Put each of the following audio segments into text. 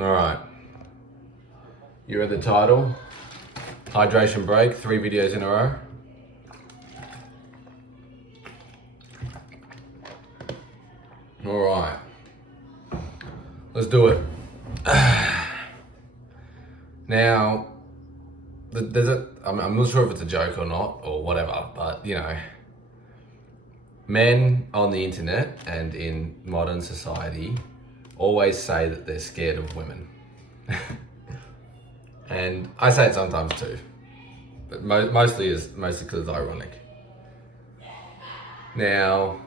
All right. You read the title. Hydration break, 3 videos in a row. All right. Let's do it. Now, I'm not sure if it's a joke or not, or whatever, but men on the internet and in modern society always say that they're scared of women. And I say it sometimes too, but mostly because it's ironic. Now,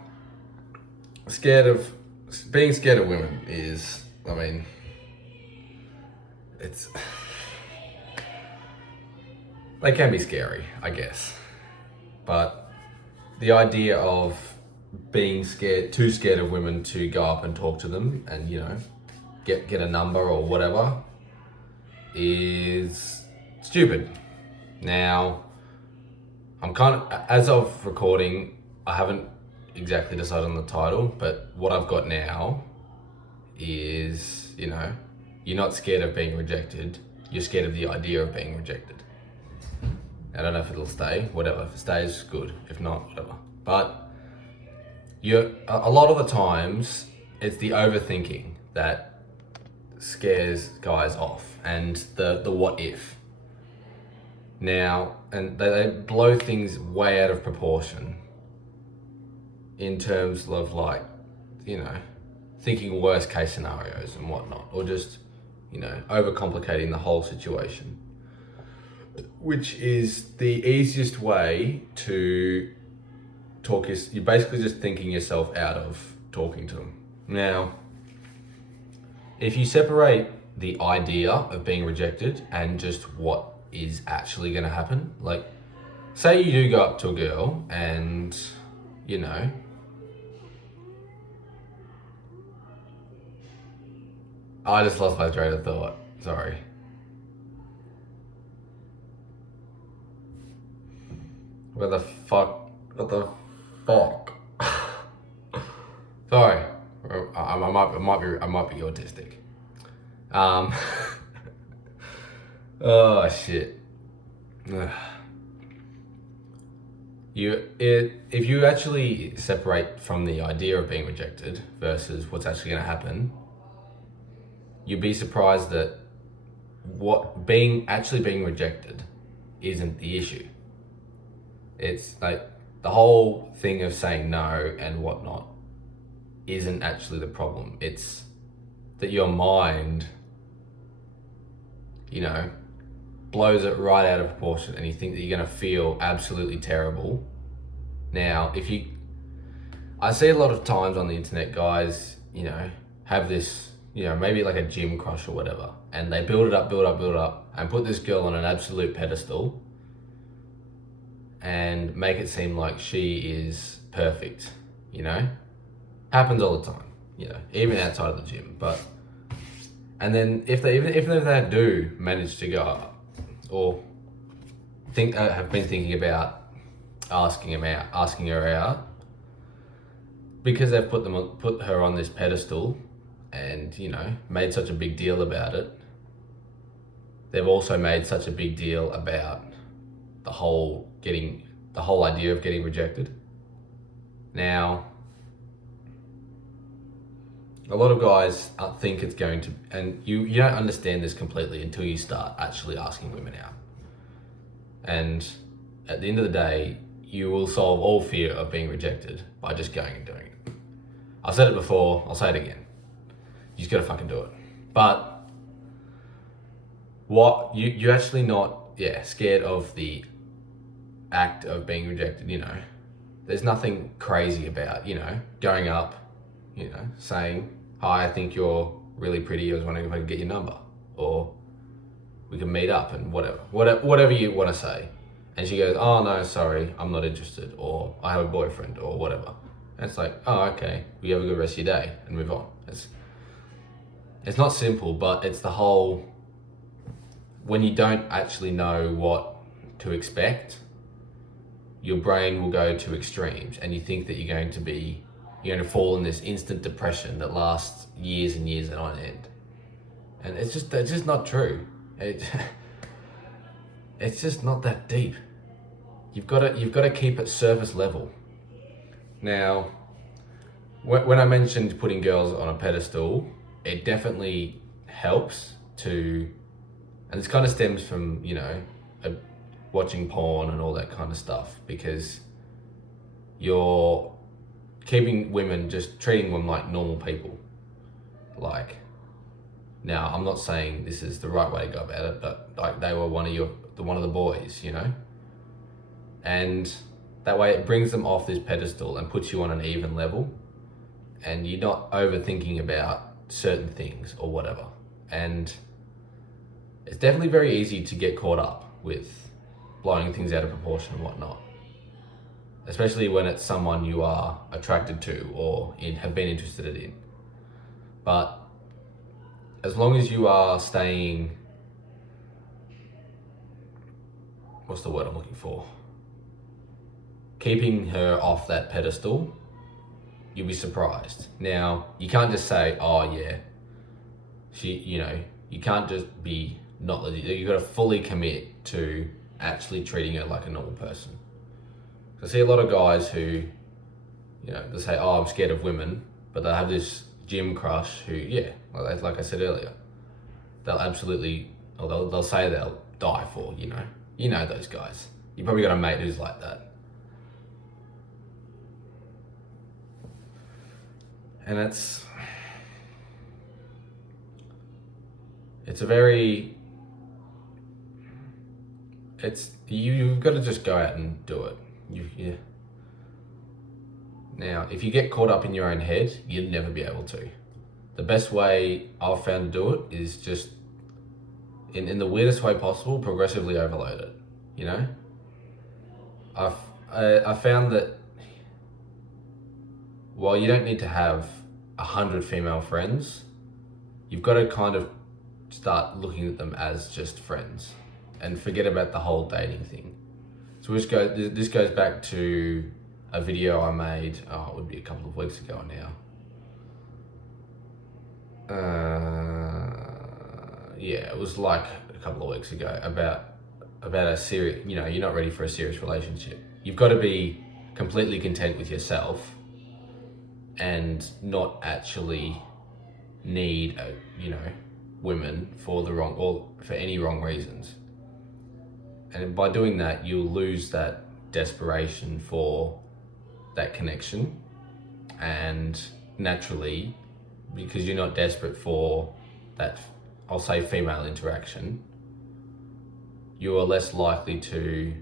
being scared of women is, they can be scary, I guess. But the idea of being too scared of women to go up and talk to them and, get a number or whatever is stupid. Now, as of recording, I haven't exactly decided on the title, but what I've got now is, you're not scared of being rejected, you're scared of the idea of being rejected. I don't know if it'll stay, whatever. If it stays, good. If not, whatever. But a lot of the times, it's the overthinking that scares guys off, and the what if. Now, and they blow things way out of proportion in terms of thinking worst case scenarios and whatnot, or just, overcomplicating the whole situation, which is the easiest way to talk. You're basically just thinking yourself out of talking to them. Now, if you separate the idea of being rejected and just what is actually going to happen, like, say you do go up to a girl and, I just lost my train of thought. Sorry. What the fuck? Sorry. I might be autistic. Oh shit. If you actually separate from the idea of being rejected versus what's actually going to happen, you'd be surprised that being rejected isn't the issue. It's like the whole thing of saying no and whatnot isn't actually the problem. It's that your mind, blows it right out of proportion, and you think that you're going to feel absolutely terrible. Now, I see a lot of times on the internet, guys, have this, maybe like a gym crush or whatever, and they build it up, and put this girl on an absolute pedestal and make it seem like she is perfect, Happens all the time, even outside of the gym. And then if they do manage to go up, or have been thinking about asking her out, because they've put her on this pedestal and made such a big deal about it, they've also made such a big deal about the whole idea of getting rejected. Now, a lot of guys think it's going to, and you don't understand this completely until you start actually asking women out. And at the end of the day, you will solve all fear of being rejected by just going and doing it. I've said it before, I'll say it again. You just gotta fucking do it. But you're actually not scared of the act of being rejected. There's nothing crazy about going up, saying, "Hi, I think you're really pretty. I was wondering if I could get your number, or we can meet up," and whatever you want to say. And she goes, "Oh no, sorry, I'm not interested," or "I have a boyfriend," or whatever. And it's like, "Oh, okay, well, you have a good rest of your day," and move on. It's not simple, but it's the whole, when you don't actually know what to expect, your brain will go to extremes, and you think that you're going to fall in this instant depression that lasts years and years on end. And it's just not true. It's just not that deep. You've got to keep it surface level. Now, when I mentioned putting girls on a pedestal, it definitely helps to, and this kind of stems from, watching porn and all that kind of stuff, because you're keeping women, just treating them like normal people. Like, now I'm not saying this is the right way to go about it, but like they were one of the boys, and that way it brings them off this pedestal and puts you on an even level, and you're not overthinking about certain things or whatever. And it's definitely very easy to get caught up with blowing things out of proportion and whatnot, especially when it's someone you are attracted to or have been interested in. But as long as you are staying, what's the word I'm looking for? Keeping her off that pedestal, you'll be surprised. Now, you can't just say, oh yeah, you can't just be not, you've got to fully commit to actually treating her like a normal person. I see a lot of guys who, they say, oh, I'm scared of women, but they have this gym crush who, like I said earlier, they'll absolutely, or they'll say they'll die for, those guys. You probably got a mate who's like that. And it's you've got to just go out and do it. Now, if you get caught up in your own head, you'll never be able to. The best way I've found to do it is just, in the weirdest way possible, progressively overload it, I found that while you don't need to have 100 female friends, you've got to kind of start looking at them as just friends and forget about the whole dating thing. So this goes back to a video I made, it would be a couple of weeks ago now. It was like a couple of weeks ago about a serious, you're not ready for a serious relationship. You've got to be completely content with yourself and not actually need, women for any wrong reasons. And by doing that, you'll lose that desperation for that connection, and naturally, because you're not desperate for that, I'll say, female interaction, you are less likely to,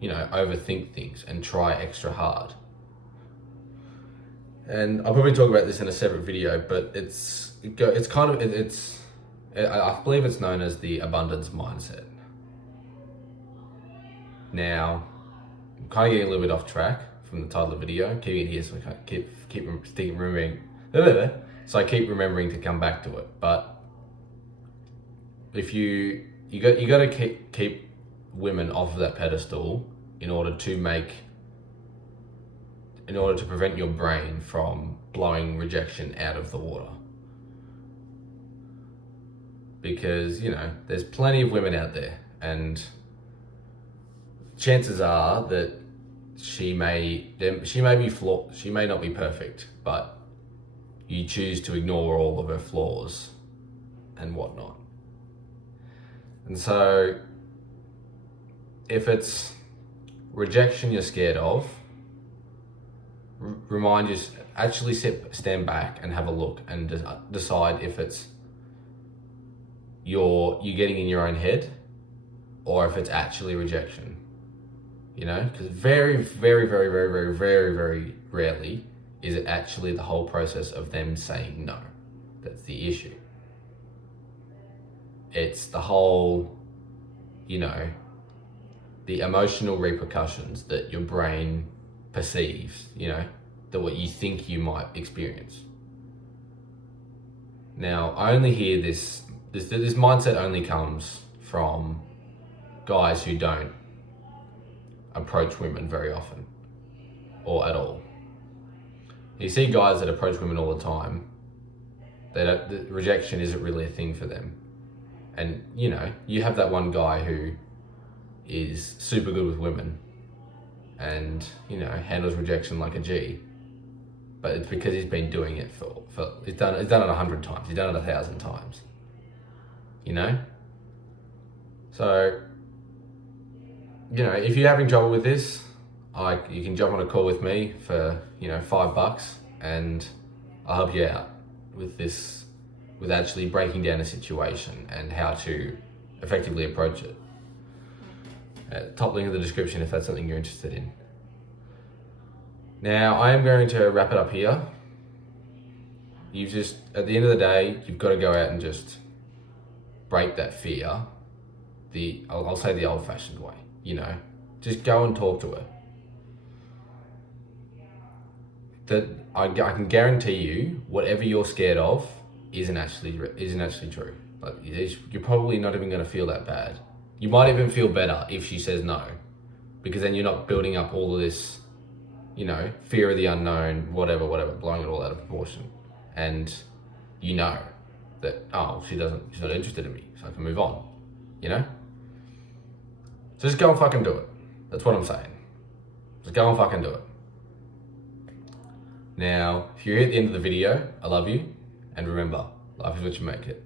overthink things and try extra hard. And I'll probably talk about this in a separate video, but I believe it's known as the abundance mindset. Now, I'm kind of getting a little bit off track from the title of the video. Keeping it here so I keep remembering to come back to it. But if you got to keep women off of that pedestal in order to prevent your brain from blowing rejection out of the water. Because, there's plenty of women out there, and chances are that she may be flawed, she may not be perfect, but you choose to ignore all of her flaws and whatnot. And so, if it's rejection you're scared of, remind you, actually stand back and have a look and decide if it's you're getting in your own head, or if it's actually rejection. Because very, very, very, very, very, very, very rarely is it actually the whole process of them saying no that's the issue. It's the whole, the emotional repercussions that your brain perceives, that what you think you might experience. Now, I only hear this mindset only comes from guys who don't approach women very often or at all. You see guys that approach women all the time, rejection isn't really a thing for them. And you know, you have that one guy who is super good with women and, you know, handles rejection like a G. But it's because he's been doing it for he's done it 100 times. He's done it 1,000 times. You know? So, you know, if you're having trouble with this, you can jump on a call with me for, you know, $5 and I'll help you out with this, with actually breaking down a situation and how to effectively approach it. Top link in the description if that's something you're interested in. Now, I am going to wrap it up here. You've just, at the end of the day, you've got to go out and just break that fear. I'll say the old-fashioned way, you know. Just go and talk to her. I can guarantee you, whatever you're scared of isn't actually true. Like, you're probably not even going to feel that bad. You might even feel better if she says no, because then you're not building up all of this, you know, fear of the unknown, whatever, blowing it all out of proportion. And you know that, oh, she's not interested in me, so I can move on, you know? So just go and fucking do it. That's what I'm saying. Just go and fucking do it. Now, if you're at the end of the video, I love you. And remember, life is what you make it.